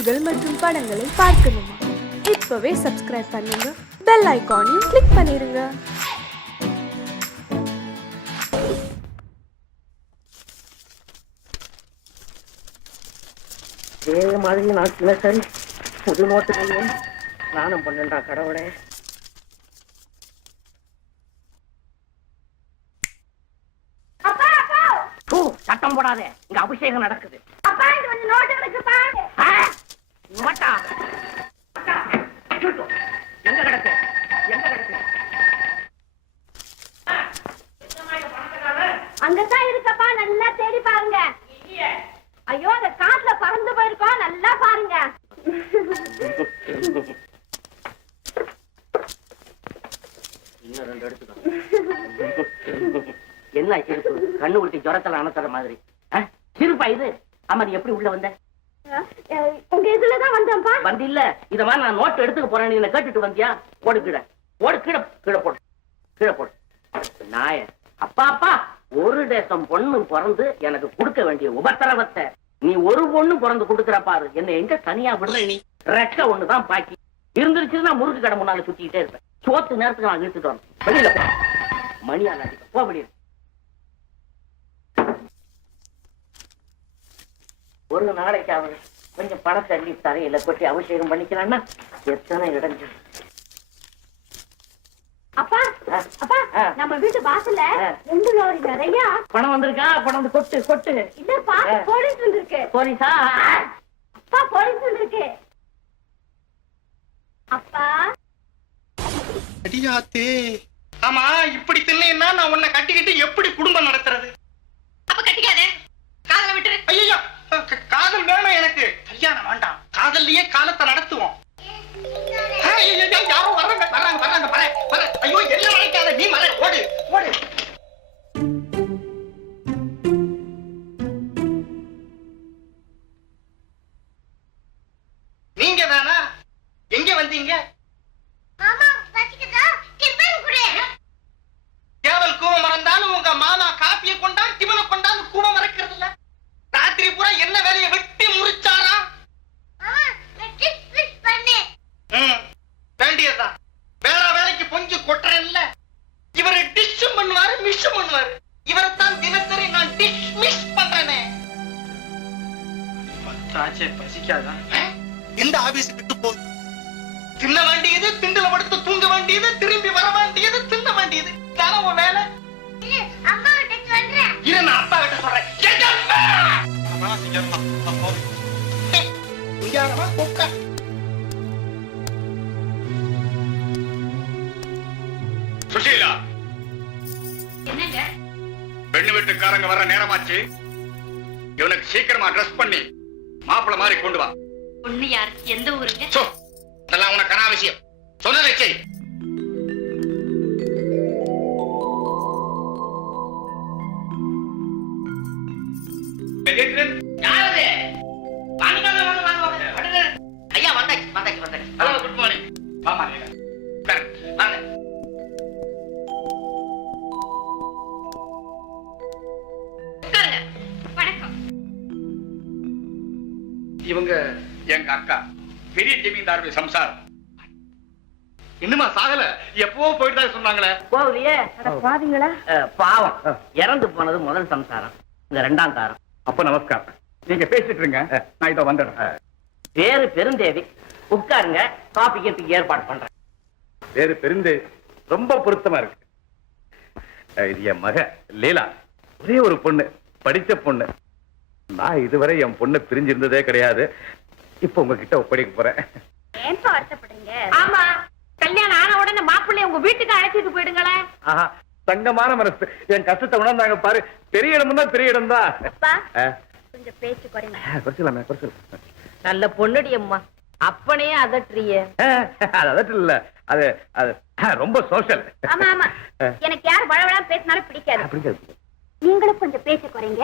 செய்திகள் மற்றும் படங்களை பார்க்கணுமா? இப்பவே சப்ஸ்கிரைப் பண்ணுங்க, பெல் ஐகானையும் கிளிக் பண்ணிருங்க. இதே மாதிரி நான் சில சரி புது நோட்டு கையும் நானும் பண்ணா கடவுளே. சட்டம் போடாதே, இங்க அபிஷேகம் நடக்குது. எங்க கிடக்கு எங்க கிடக்கு? அங்கதான் இருக்கப்பா, நல்லா தேடி பாருங்க. ஐயோ, அந்த காட்டுல பறந்து போயிருக்கோம், நல்லா பாருங்க. இன்னும் 2 எடுத்துக்கோ. என்ன சிரிப்பு? கண்ணு ஊட்டி ஜுரத்துல அணத்துற மாதிரி சிரிப்பா இது? ஆமா, நீ எப்படி உள்ள வந்த? உங்க இதுலதான் வந்தேன்ப்பா. வந்து இல்ல, இத மாதிரி நான் நோட்டு எடுத்துக்க போறேன், நீ கேட்டுட்டு வந்தியா? ஓடு கீழே, ஓடு கீழே, கீழே போடு, கீழே போடு. நாய அப்பா அப்பா, ஒரு தேசம் பொண்ணு பிறந்து எனக்கு கொடுக்க வேண்டிய உபத்திரவத்தை நீ ஒரு பொண்ணு பிறந்து கொடுக்குற பாரு. என்ன எங்க தனியா விடுற? நீ ரெக்க ஒண்ணுதான் பாக்கி இருந்துருச்சுன்னா முறுக்கு கடை முன்னால சுத்திக்கிட்டே இருப்பேன். சோத்து நேரத்துக்கு நான் இழுத்துட்டு வரேன். வெளியில போ, மணியால அடிக்க போ. வெளியில ஒரு நாளைக்கு அவன் கொஞ்சம் பணத்தை அள்ளி தரையில கொட்டி அபிஷேகம் பண்ணிக்கலான்னா எத்தனை இடைஞ்சு. அப்பா அப்பா, நம்ம வீட்டு வாசல்ல 2 லோரி நிறைய பணம் வந்திருக்கா? பணம் வந்து கொட்டு கொட்டு. இல்லப்பா, போலீஸ் வந்திருக்கு. போலீஸா? அப்பா, போலீஸ் வந்திருக்கு. அப்பா அடியாத்தே. ஆமா, இப்படி தின்னைன்னா நான் உன்னை கட்டிக்கிட்டு எப்படி குடும்பம் நடத்துறது? அப்ப கட்டிக்காதே, காதல விட்டுரு. ஐயோ, காதல் வேணும் எனக்கு, கல்யாணம் வேண்டாம். காதல்லையே காலத்தை நடத்துவோம். யாரும் வர்றாங்க வர்றாங்க வர்றாங்க, வர. ஐயோ, என்ன வளைக்காத, நீ மலை, ஓடு ஓடு. நீங்க தானா? எங்க வந்தீங்க? கேவல் கூவம் மறந்தாலும் உங்க மாமா காப்பியை கொண்டா டிமனை கொண்டாந்து கூவம் மறக்கிறது இல்ல. ராத்திரி பூரா என்ன வேலையை வெட்டி முறிச்சாரா? வேண்டியதுதான். வேற வேலைக்கு பொஞ்சு கொட்டுறேன்ல. இவரை டிஷ்ஷும் பண்ணுவாரு, மிஷ்ஷும் பண்ணுவாரு. இவரைத்தான் தினசரி நான் டிஷ் மிஷ் பண்றேனே. பத்தாச்சே, பசிக்காதா? எந்த ஆபீஸ் விட்டு போகுது? தின்ன வேண்டியது, திண்டுல படுத்து தூங்க வேண்டியது, திரும்பி வர வேண்டியது, தின்ன வேண்டியது. தானே உன் வேலை. அம்மா கிட்ட சொல்றேன். இரு, நான் அப்பா கிட்ட சொல்றேன். கூப்பிட்ட சுஷீலா, என்னங்க? பெண்ணு வீட்டுக்காரங்க வர நேரமாச்சு. இவனுக்கு சீக்கிரமா ட்ரெஸ் பண்ணி மாப்பிள மாதிரி கொண்டு வா. பொண்ணு யார், எந்த ஊருங்க? இதெல்லாம் உனக்கு அனாவசியம். சொன்னதை செய். யாரது? வாங்க வாங்க வாங்க வாங்க. ஐயா, வந்தாச்சு வந்தாச்சு வந்தாச்சு. Hello, good morning. வாமா நீங்க. வாங்க. வணக்கம். இவங்க எங்க அக்கா, பெரிய ஜமீன்தாருடைய சம்சாரம். இன்னுமா சாகல? எப்போ போயிட்டு சொன்னாங்களே. போகலையே. பாவம், இறந்து போனது முதல் சம்சாரம், இந்த 2ஆம் தாரம். அப்ப நமஸ்காரம். நீங்க பேசிட்டு இருங்க, நான் இதோ வந்துடுறேன். பேரு பெருந்தேவி. உட்காருங்க, காபி கேட்டுக்கு ஏற்பாடு பண்றேன். பேரு பெருந்தேவி ரொம்ப பொருத்தமா இருக்கு. இது என் மக லீலா, ஒரே ஒரு பொண்ணு, படிச்ச பொண்ணு. நான் இதுவரை என் பொண்ணு பிரிஞ்சிருந்ததே கிடையாது. இப்ப உங்ககிட்ட ஒப்படைக்க போறேன். ஏன்பா வருத்தப்படுறீங்க? ஆமா, கல்யாணம் ஆன உடனே மாப்பிள்ளைய உங்க வீட்டுக்கு அழைச்சிட்டு போயிடுங்களேன். ஆஹா, தங்கமான மனசு. என் கஷ்டத்தை உணர்ந்தாங்க பாரு. பெரிய இடம் தான், பெரிய இடம் தான். கொஞ்சம் பேச்சு குறைங்க. குறைச்சலாமே, குறைச்சலாம். நல்ல பொண்ணுடி அம்மா. அப்பனே அதற்றிய. அது அதட்டு இல்ல, அது அது ரொம்ப சோஷியல். ஆமா ஆமா, எனக்கு யார் வளவளா பேசினாலும் பிடிக்காது. அப்படிங்கிறது நீங்களும் கொஞ்சம் பேச்சு குறைங்க.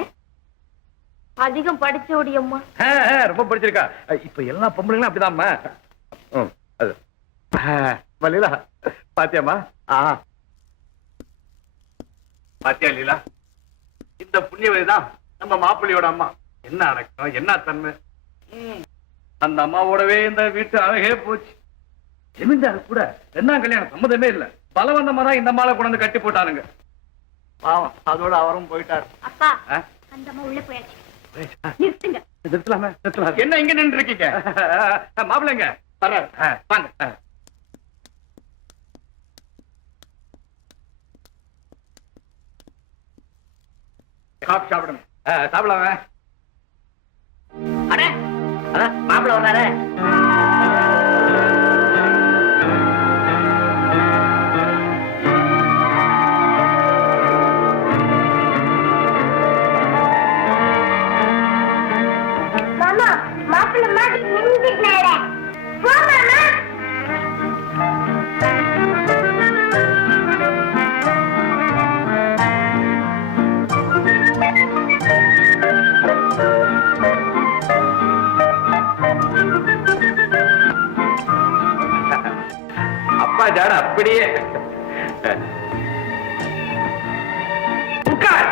அதிகம் படிச்சோடி அம்மா. ரொம்ப படிச்சிருக்கா. இப்ப எல்லா பொம்பளைங்களும் அப்படிதான்மா. அது லீலா, பாத்தியாமா? பாத்தியா லீலா, இந்த புண்ணியவதிதான் நம்ம மாப்பிள்ளையோட அம்மா. என்ன அடக்கம், என்ன தன்மை. அந்த அம்மாவோடவே இந்த வீட்டு அழகே போச்சு. ஜமீன்தாரு கூட ரெண்டாம் கல்யாணம் சம்மதமே இல்ல, பலவந்தமா தான் இந்த அம்மாவை கொண்டு வந்து கட்டி போட்டானுங்க. பாவம், அதோட அவரும் போயிட்டாரு. அப்பா அந்த அம்மா உள்ள போயாச்சு. நிறுத்துங்க. நிறுத்தலாமே, நிறுத்தலாம். என்ன இங்க நின்று இருக்கீங்க? மாப்பிள்ளைங்க வர்றாரு, வாங்க. காப்பி சாப்பிடுங்க. சாப்பிடலாமே. அட அதான் மாப்பிள்ள வர்றாரு. மாமா மாப்பிள்ள மாதிரி நின்னுட்டாரே. போ மாமா. அப்பா ஜாட அப்படியே உட்கார்.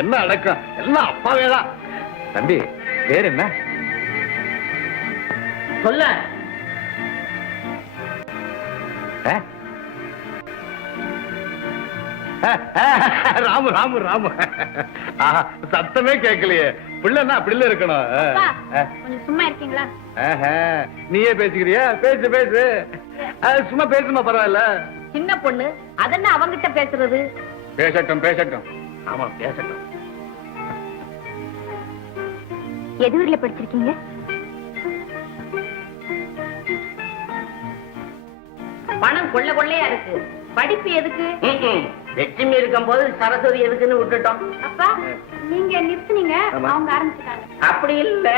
என்ன அடக்கம், எல்லாம் அப்பாவே தான். தம்பி வேற என்ன சொல்ல? ராமு ராமு ராமு. சத்தமே கேட்கலையே. பிள்ளைன்னா அப்படில இருக்கணும். கொஞ்சம் சும்மா இருக்கீங்களா? நீயே பேசிக்கிறியா? பேசு பேசு. சும்மா பேசுமா, பரவாயில்ல. சின்ன பொண்ணு அதென்ன அவங்கிட்ட பேசுறது? பேசட்டும் பேசட்டும். ஆமா பேசட்டும். எது ஊர்ல படிச்சிருக்கீங்க? பணம் கொள்ள கொள்ளையா இருக்கு, படிப்பு எதுக்கு? லட்சுமி இருக்கும் போது சரஸ்வதி எதுக்குன்னு விட்டுட்டோம். அப்பா நீங்க நிறுத்துனீங்க, அவங்க ஆரம்பிச்சுட்டாங்க. அப்படி இல்ல.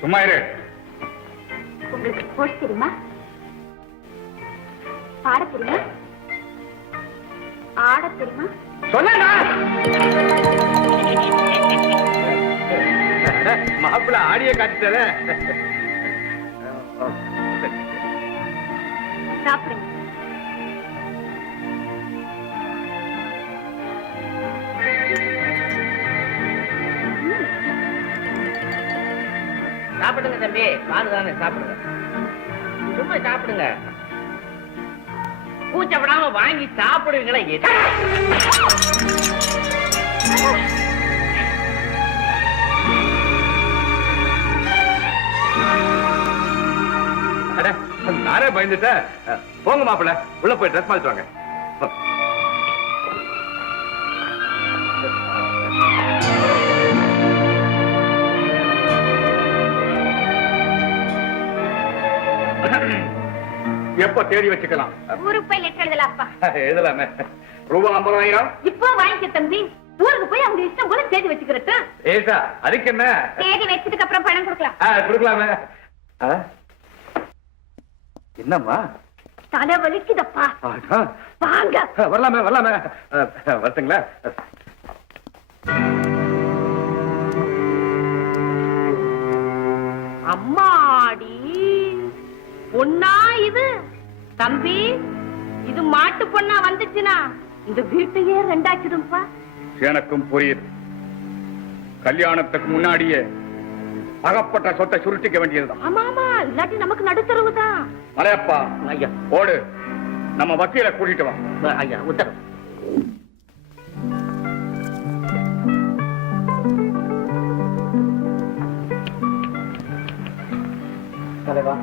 சும்மா இரு. உங்களுக்கு ஸ்போர்ட்ஸ் தெரியுமா? பாட தெரியுமா? ஆட தெரியுமா? சொன்னா மாப்பிள்ள ஆடிய காட்டுற. சாப்பிடுங்க. சாப்பிடுங்க தம்பி, பாருதானே சாப்பிடுங்க. சும்மா சாப்பிடுங்க, கூச்சப்படாம வாங்கி சாப்பிடுவீங்களா? நானே பயந்துட்டேன். போங்க மாப்பிள்ள, உள்ள போய் ட்ரெஸ் மாத்திட்டு வாங்க. எப்ப தேடி வச்சுக்கலாம்? ஊருக்கு போய் லெட்டர் எழுதலாப்பா. எழுதலாமே. ரூபா 50,000 இப்போ வாங்கிக்க தம்பி. ஊருக்கு போய் அவங்க இஷ்டம் போல தேதி வச்சுக்கிறது. ஏசா அதுக்கு என்ன? தேதி வச்சதுக்கு அப்புறம் பணம் கொடுக்கலாம். கொடுக்கலாமே. என்னம்மா தலை வலிக்குதப்பா. வாங்க. வரலாமே வரலாமே. வரட்டுங்களா? அம்மாடி பொண்ணா இது? தம்பி இது மாட்டு பொண்ணா வந்துச்சுன்னா இந்த வீட்டையே ரெண்டாச்சிடும்பா. எனக்கும் புரியுது. கல்யாணத்துக்கு முன்னாடியே அகப்பட்ட சொத்தை சுருட்டிக்க வேண்டியதுதான். ஆமா ஆமா, இல்லாட்டி நமக்கு நடுத்தரவுதான். மலையப்பா ஐயா ஓடு, நம்ம வக்கீல கூட்டிட்டு வா. ஐயா உத்தரவு. தலைவா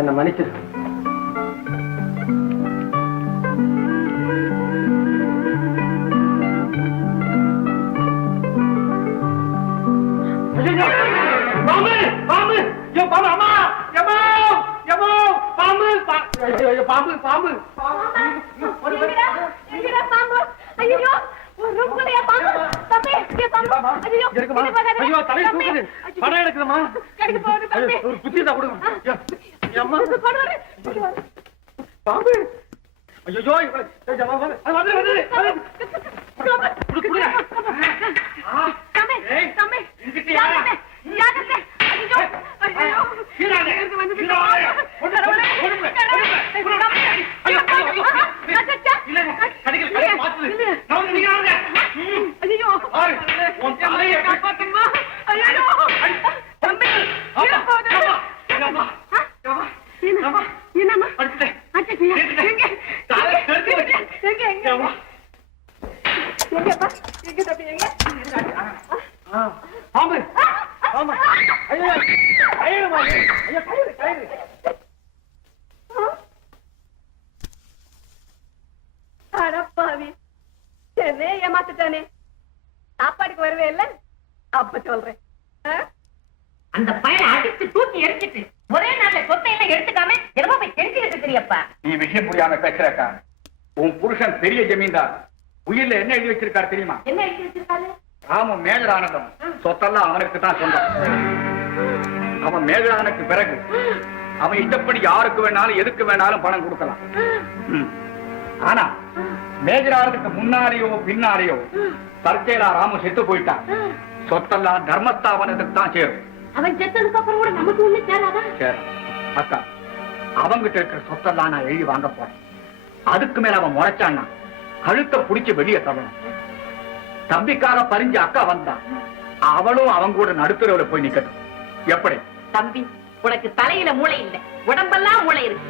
என்ன மன்னிச்சிரு. பாம்பு பாம்பு படம் எடுக்கணுமா? ஒரு புத்தி தான் கொடுங்க. பாம்பு ஐயோ எங்கப்பா எங்க தம்பி எங்க பாம்பு ஆமா ஐயோ ஐயோ ஐயோ கயிறு கயிறு அடப்பாவி என்ன ஏமாத்துட்டானே சாப்பாடுக்கு வருவே இல்ல அப்ப சொல்றேன் அந்த பையனை அடிச்சு தூக்கி எரிச்சிட்டு ஒரே நாள்ல சொத்தை எல்லாம் எடுத்துக்காம என்னமோ போய் தெரிஞ்சுக்கிட்டு இருக்கிறியப்பா. நீ விஷயம் புரியாம பேசுறக்கா. உன் புருஷன் பெரிய ஜமீன்தார். உயிர்ல என்ன எழுதி வச்சிருக்காரு தெரியுமா? என்ன எழுதி வச்சிருக்காரு? ராமன் மேஜர் ஆனந்தம் சொத்தெல்லாம் அவனுக்கு தான் சொந்தம். அவன் மேஜர் ஆனதுக்கு பிறகு அவன் இஷ்டப்படி யாருக்கு வேணாலும் எதுக்கு வேணாலும் பணம் கொடுக்கலாம். ஆனா மேஜர் ஆனதுக்கு முன்னாலேயோ பின்னாலேயோ தற்செயலா ராமன் செத்து போயிட்டான். சொத்தெல்லாம் தர்மஸ்தாபனத்துக்கு தான் சேரும். அவன் செத்ததுக்கு அப்புறம் கூட நமக்கு ஒண்ணு சேராதா? சரி அக்கா, அவங்கிட்ட இருக்கிற சொத்தெல்லாம் நான் எழுதி வாங்க போறேன். அதுக்கு மேல அவன் முறைச்சான்னா கழுத்தை புடிச்சு வெளியே தள்ளணும். தம்பிக்காக பறிஞ்சு அக்கா வந்தா அவளும் அவங்க கூட நடுத்தரவுல போய் நிக்கட்டும். எப்படி? தம்பி, உனக்கு தலையில மூளை இல்ல, உடம்பெல்லாம் மூளை இருக்கு.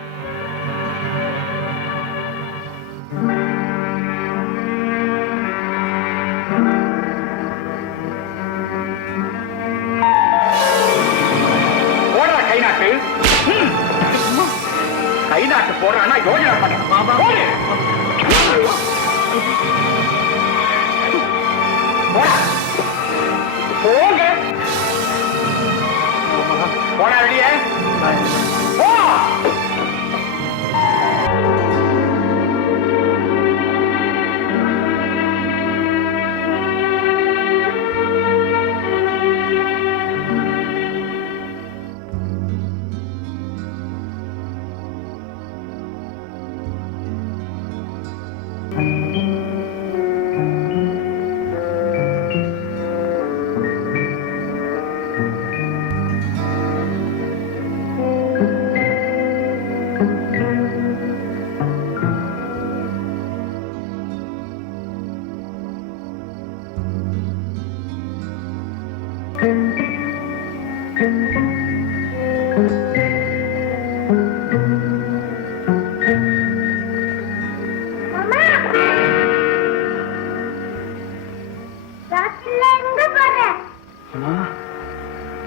கை நாட்டு போடுறான்னா யோஜனை பண்ண போங்க போனா வெளியே போ.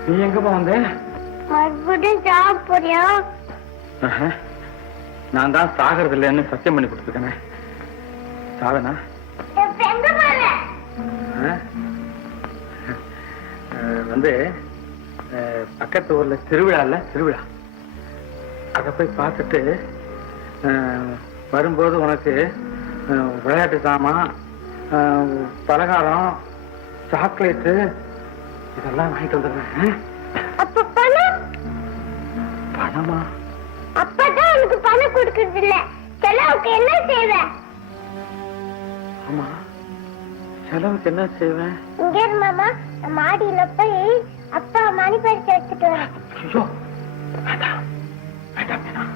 நீ எங்கப்பா வந்த? மறுபடியும் சாப்பிடுறியா? நான் தான் சாகிறது இல்லைன்னு சத்தியம் பண்ணி கொடுத்துருக்கேன். சாதனா வந்து பக்கத்து ஊர்ல திருவிழா இல்ல, திருவிழா அத போய் பார்த்துட்டு வரும்போது உனக்கு விளையாட்டு சாமான், பலகாரம், சாக்லேட்டு இதெல்லாம் வாங்கிட்டு வந்துடுறேன். அப்ப பணம்? பணமா? அப்பதான் எனக்கு பணம் கொடுக்கறது இல்ல, செலவுக்கு என்ன செய்வேன்? ஆமா, செலவுக்கு என்ன செய்வேன்? இங்க மாமா, மாடியில போய் அப்பா மணி பறிச்சு எடுத்துட்டு வரேன். ஐயோ வேண்டாம் வேண்டாம், வேணாம்.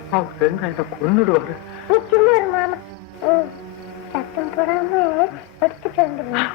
அப்பாவுக்கு தெரிஞ்சா இதை கொன்னுடுவாரு. நீ சும்மா இரு மாமா, சத்தம் போடாம எடுத்துட்டு வந்துடுவேன்.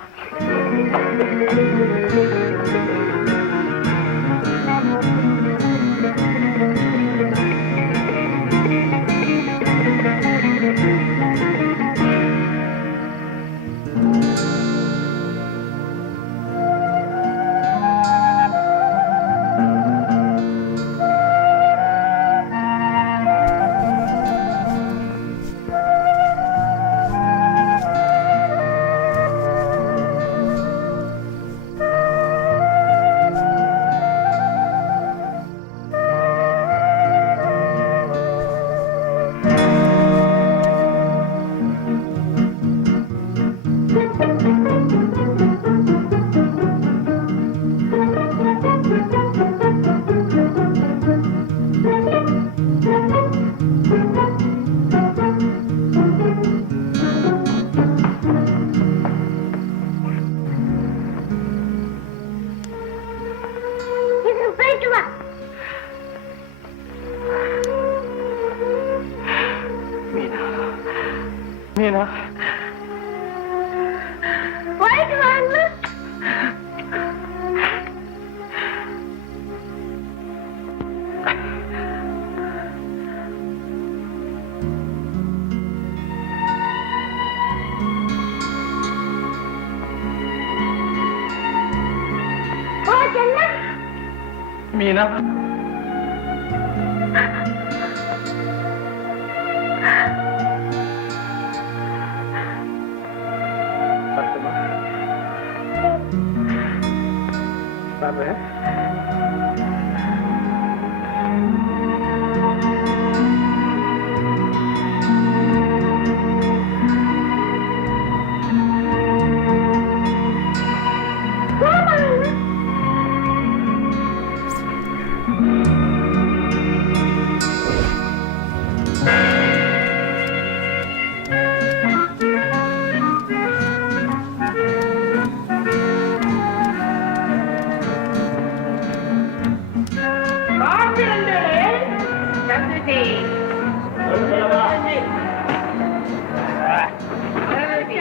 மீனா,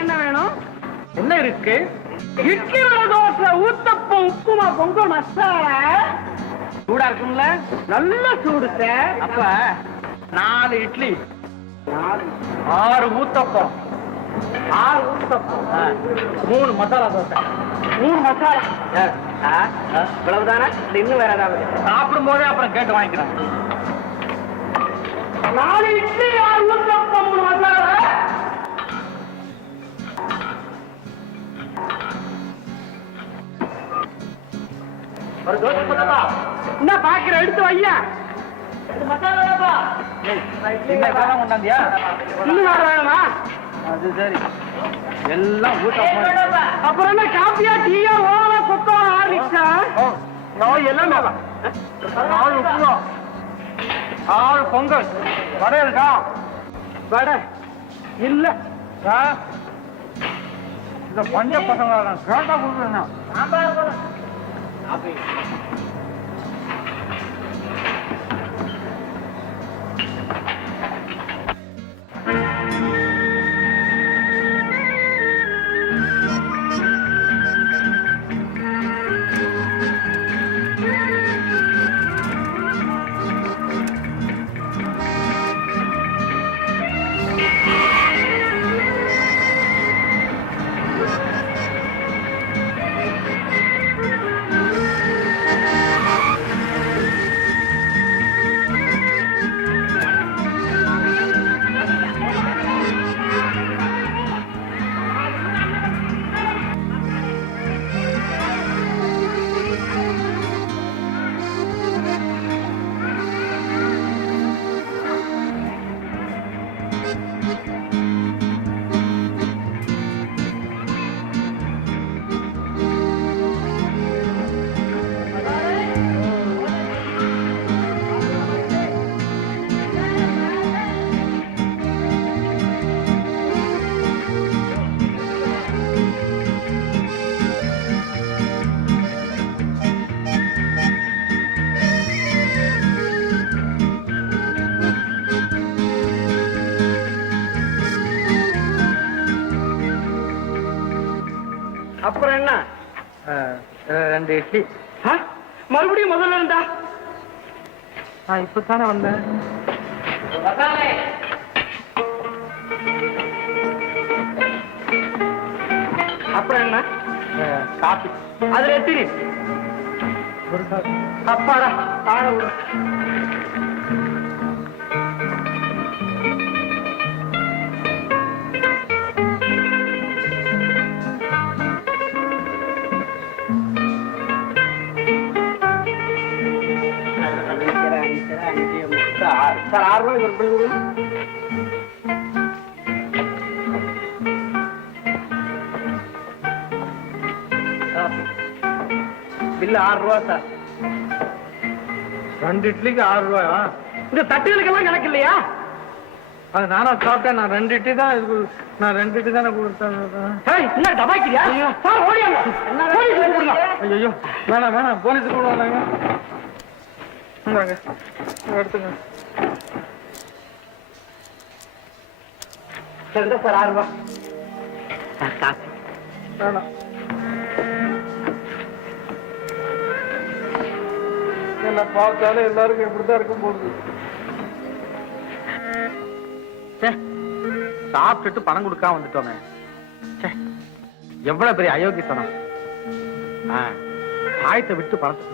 என்ன வேணும்? என்ன இருக்கு? இட்லி தோசை, ஊத்தப்பம், உப்புமா, பொங்கல், மசாலா. சூடா இருக்கும்ல? நல்ல சூடு சார். அப்ப 4 இட்லி, 6 ஊத்தப்பம், 3 மசாலா தோசை, 3 மசாலா. இவ்வளவுதானே? இன்னும் வேற ஏதாவது? சாப்பிடும் போதே அப்புறம் கேட்டு வாங்கிக்கிறேன். 4 இட்லி, 6 ஊத்தப்பம், 3 மசாலா. ஒரு தோசை போட்டா என்ன பாக்குற? எடுத்து வையா. மசாலா கொண்டாந்தியா? இன்னும் வேணுமா? அது சரி, எல்லாம் ஊத்தப்பம். அப்புறம் என்ன காப்பியா, டீயா, ஓவா, கொக்கோ, ஹார்லிக்ஸா? எல்லாம் 4 உப்புமா, 6 பொங்கல், வடை இருக்கா? வடை இல்ல. இந்த பஞ்ச பசங்க கேட்டா கொடுக்குறேன். அப்புறம் என்ன? 2 இட்லி. மறுபடியும் முதல்ல இருந்தா? இப்பதானே வந்தேன். அப்புறம் என்ன? காபி. அதுல எத்திரி? அப்பாடா, ஆட விடு. சார் 6 ரூபாய் ஒரு பில் கொடுங்க. பில் 6 ரூபா சார். 2 இட்லிக்கு 6 ரூபாயா? இந்த தட்டுகளுக்கெல்லாம் கணக்கு இல்லையா? அது நானா சாப்பிட்டேன். நான் 2 இட்லி தான். நான் 2 இட்லி தானே கொடுத்தேன். என்ன டபாக்கிறியா? சார் ஓடியாங்க. ஐயோ வேணாம் வேணாம், போலீஸ் கூட வந்தாங்க. எடுத்துங்க சார். 6 ரூபா வேணாம். என்ன பார்த்தாலும் எல்லாருக்கும் இப்படித்தான் இருக்கும் போகுது. சாப்பிட்டுட்டு பணம் கொடுக்காம வந்துட்டோமே. எவ்வளவு பெரிய அயோக்கியத்தனம். ஆயத்தை விட்டு பணத்தை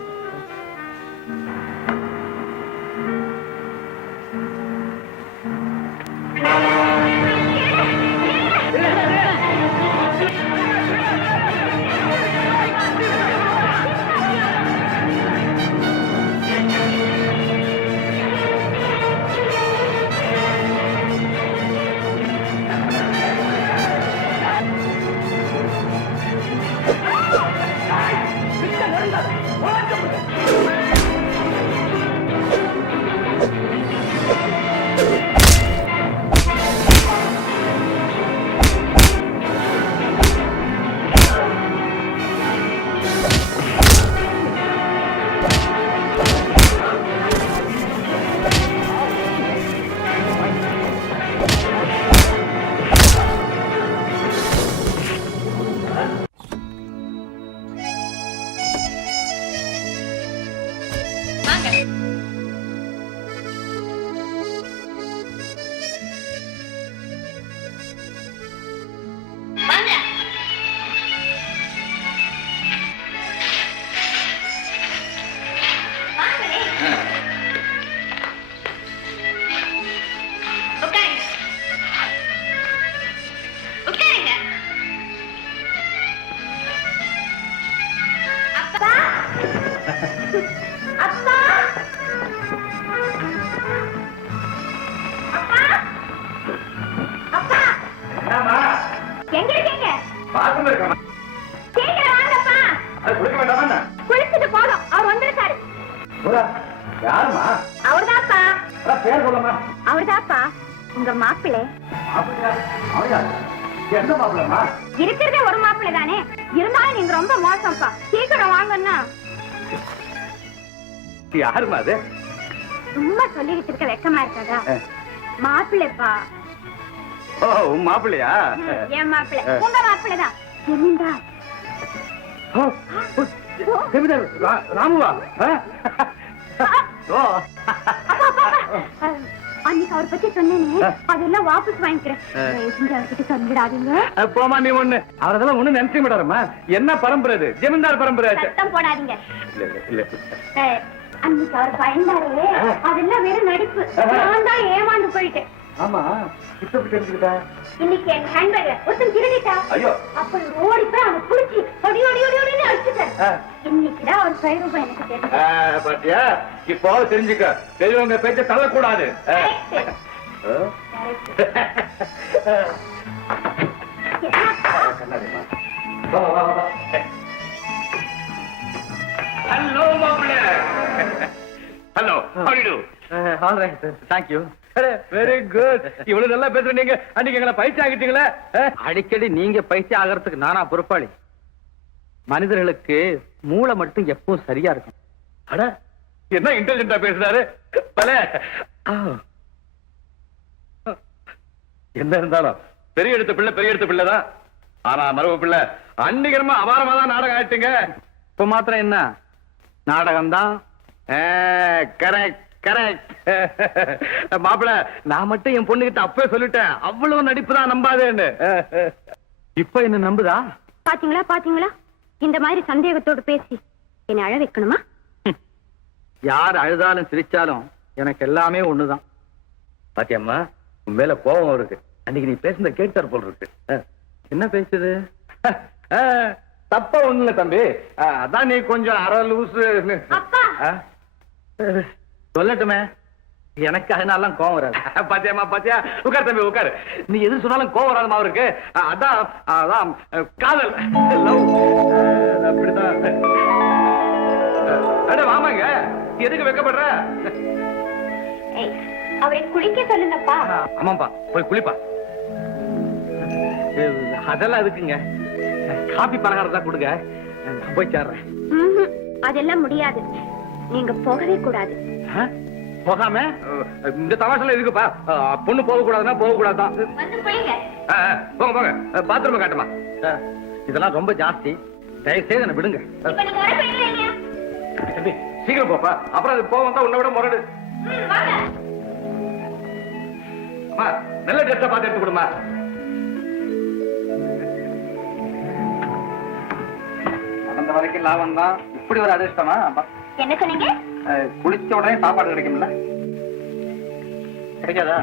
எங்க இருக்கீங்க? பாத்ரூம்ல இருக்கமா? சீக்கிரம் வாங்கப்பா. அது குளிக்க வேண்டாமா? குளிச்சிட்டு போறோம். அவர் வந்திருக்காரு. யாருமா? அவர்தான்ப்பா. பேர் சொல்லமா? அவர்தான்ப்பா உங்க மாப்பிள்ளை. எந்த மாப்பிள்ளமா? இருக்கிறதே ஒரு மாப்பிள்ளை தானே, இருந்தாலும் நீங்க ரொம்ப மோசம்ப்பா. சீக்கிரம் வாங்கன்னா. யாருமா அது? சும்மா சொல்லிக்கிட்டு இருக்க வெக்கமா இருக்காதா? மாப்பிள்ளைப்பா. ஓ, உன் மாப்பிள்ளையா? என் மாப்பிள்ளை. உங்க மாப்பிள்ளைதான். ஜமீன்தார். ராமுவா? அன்னைக்கு அவர் பத்தி சொன்னேனே, அதெல்லாம் வாபஸ் வாங்கிக்கிறேன். அவர்கிட்ட சொல்லிடாதீங்க. போமா நீ ஒண்ணு. அவரெல்லாம் ஒண்ணு நினைச்ச மாட்டாரம்மா. என்ன பரம்பரை இது? ஜமீன்தார் பரம்பரை. சத்தம் போடாதீங்க. இல்ல அன்னைக்கு அவர் பயந்தாரே, அதெல்லாம் வெறும் நடிப்பு. நான் தான் ஏமாந்து போயிட்டேன். ஆமா, இப்ப தெரிஞ்சுக்கிட்டா? இன்னைக்கு என் ஹேண்ட்பேக்ல ஒருத்தன் திருடிட்டா. ஐயோ. அப்ப ஓடி போய் அவன் புடிச்சு ஒடி அடிச்சுட்டேன். இன்னைக்குதான் அவர் பயிரூபம் எனக்கு தெரியும். பாத்தியா, இப்போ தெரிஞ்சுக்க. பெரியவங்க பேச்ச தள்ளக்கூடாது. ஹலோ மாப்பிள்ளை. Hello, how do you do? All right, sir. Thank you. Very good. இவ்வளவு நல்லா பேசுறீங்க. நீங்க அன்னைக்கு எங்களை பயிற்சி ஆகிட்டீங்களே. அடிக்கடி நீங்க பயிற்சி ஆகிறதுக்கு நானா பொறுப்பாளி? மனிதர்களுக்கு மூளை மட்டும் எப்பவும் சரியா இருக்கும். அட, என்ன இன்டெலிஜென்ட்டா பேசுறாரு. பல என்ன இருந்தாலும் பெரிய எடுத்த பிள்ளை தான். ஆனா மரபு பிள்ளை அன்னிகரமா அபாரமா தான் நாடகம் ஆயிட்டீங்க. இப்ப மாத்திரம் என்ன நாடகம்தான். Correct correct. மாப்பிள்ள, நான் மட்டும் என் பொண்ணுகிட்ட அப்பவே சொல்லிட்டேன், அவ்வளவு நடிப்பு தான் நம்பாதேன்னு. இப்ப என்ன நம்புதா? பாத்தீங்களா இந்த மாதிரி சந்தேகத்தோடு பேசி என்னை அழ வைக்கணுமா? யார் அழுதாலும் சிரிச்சாலும் எனக்கு எல்லாமே ஒண்ணுதான். பாத்தியம்மா, உன் மேல கோபம் இருக்கு. அன்னைக்கு நீ பேசுனத கேட்டார் போல் இருக்கு. என்ன பேசுது? தப்பா ஒண்ணு இல்ல தம்பி. அதான் நீ கொஞ்சம் அரை லூசு. அப்பா. சொல்லட்டுமே, எனக்கு அதனால கோவம் வராது. பாத்தியா, உட்கார் தம்பி உட்காரு. நீ எது சொன்னாலும் கோவம் வராதமா இருக்கு. அதான் காதல், லவ். அப்படிதான். அட வாமாங்க, எதுக்கு வெக்கப்படுற? அவரை குளிக்க சொல்லுங்கப்பா. ஆமாப்பா, போய் குளிப்பா. அதெல்லாம் அதுக்குங்க. காபி பலகாரம் தான் கொடுங்க, நான் போய் சேர்றேன். அதெல்லாம் முடியாது. நீங்க போகவே கூடாது. போகாம இந்த தமாஷெல்லாம் இருக்குப்பா. பொண்ணு போக கூடாதுன்னா போக கூடாதான். வந்து குளிங்க. போங்க பாத்ரூம் காட்டுமா. இதெல்லாம் ரொம்ப ஜாஸ்தி. தயவு செய்து என்ன விடுங்க. இப்ப நீங்க வர போறீங்களா இல்லையா? தம்பி சீக்கிரம் போப்பா, அப்புறம் அது போக வந்தா உன்னை விட முரடு. வாங்க. அம்மா, நல்ல ட்ரெஸ்ஸா பார்த்து எடுத்து கொடுமா. அந்த வரைக்கும் லாபம் தான். இப்படி ஒரு அதிர்ஷ்டமா? என்ன சொன்னீங்க? குளிச்ச உடனே சாப்பாடு கிடைக்கும்ல? கிடைக்காதா?